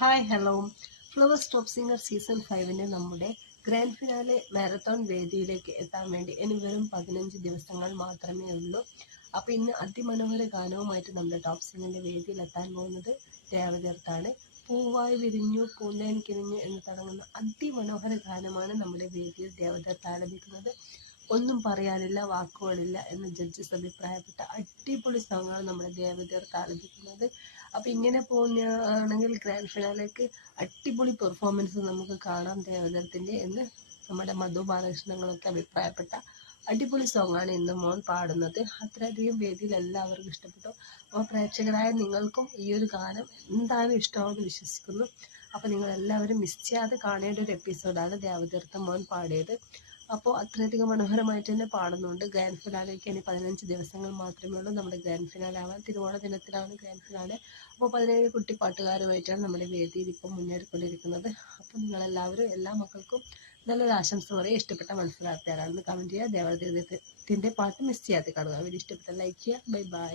Hi hello. Flowers top singer season 5 നമ്മുടെ grand finale marathon വേദിയിലേക്ക് എത്താൻ വേണ്ടി ഇനി വെറും 15 ദിവസങ്ങൾ മാത്രമേ ഉള്ളൂ. അപ്പോൾ ഇന്ന് അതിമനോഹര ഗാനവുമായിട്ട് നമ്മുടെ ടോപ്പ് സിംഗറിൻ്റെ വേദിയിൽ എത്താൻ പോകുന്നത് ദേവതീർത്ഥാണ്. പൂവായി വിരിഞ്ഞു പൂന്തേൻ കിരിഞ്ഞു എന്ന് തുടങ്ങുന്ന അതിമനോഹര ഗാനമാണ് നമ്മുടെ വേദിയിൽ ദേവതീർത്ത് ആലപിക്കുന്നത്. ഒന്നും പറയാനില്ല, വാക്കുകളില്ല എന്ന് ജഡ്ജസ് അഭിപ്രായപ്പെട്ട അടിപൊളി സോങ്ങാണ് നമ്മുടെ ദേവതീർത്ത് ആലപിക്കുന്നത്. അപ്പോൾ ഇങ്ങനെ പോകുന്നതാണെങ്കിൽ ഗ്രാൻഡ് ഫിനാലേക്ക് അടിപൊളി പെർഫോമൻസ് നമുക്ക് കാണാം ദേവതീർത്തിൻ്റെ എന്ന് നമ്മുടെ മധു ബാലകൃഷ്ണങ്ങളൊക്കെ അഭിപ്രായപ്പെട്ട അടിപൊളി സോങ്ങാണ് ഇന്ന് മോൻ പാടുന്നത്. അത്രയധികം വേദിയിൽ എല്ലാവർക്കും ഇഷ്ടപ്പെട്ടു. അപ്പോൾ പ്രേക്ഷകരായ നിങ്ങൾക്കും ഈ ഒരു ഗാനം എന്തായാലും ഇഷ്ടമാണെന്ന് വിശ്വസിക്കുന്നു. അപ്പോൾ നിങ്ങൾ എല്ലാവരും മിസ് ചെയ്യാതെ കാണേണ്ട ഒരു എപ്പിസോഡാണ് ദേവതീർത്ത് മോൻ പാടിയത്. അപ്പോൾ അത്രയധികം മനോഹരമായിട്ട് തന്നെ പാടുന്നുണ്ട്. ഗ്രാൻഡ് ഫിനാലേക്ക് ഇനി 15 ദിവസങ്ങൾ മാത്രമേ ഉള്ളൂ. നമ്മുടെ ഗ്രാൻഡ് ഫിനാലെ ആവാൻ തിരുവോണ ദിനത്തിലാണ് ഗ്രാൻഡ് ഫിനാലെ. അപ്പോൾ 17 കുട്ടി പാട്ടുകാരുമായിട്ടാണ് നമ്മുടെ വേദിയിൽ ഇപ്പോൾ മുന്നേറിക്കൊണ്ടിരിക്കുന്നത്. അപ്പോൾ നിങ്ങളെല്ലാവരും എല്ലാ മക്കൾക്കും നല്ലൊരു ആശംസ പറയുക. ഇഷ്ടപ്പെട്ട മനസ്സിലാക്കിയാരാണെന്ന് കമൻറ്റ് ചെയ്യുക. ദേവദൈവത്തിൻ്റെ പാട്ട് മിസ് ചെയ്യാതെ കാണുക. അവർ ഇഷ്ടപ്പെട്ട ലൈക്ക് ചെയ്യുക. Bye bye.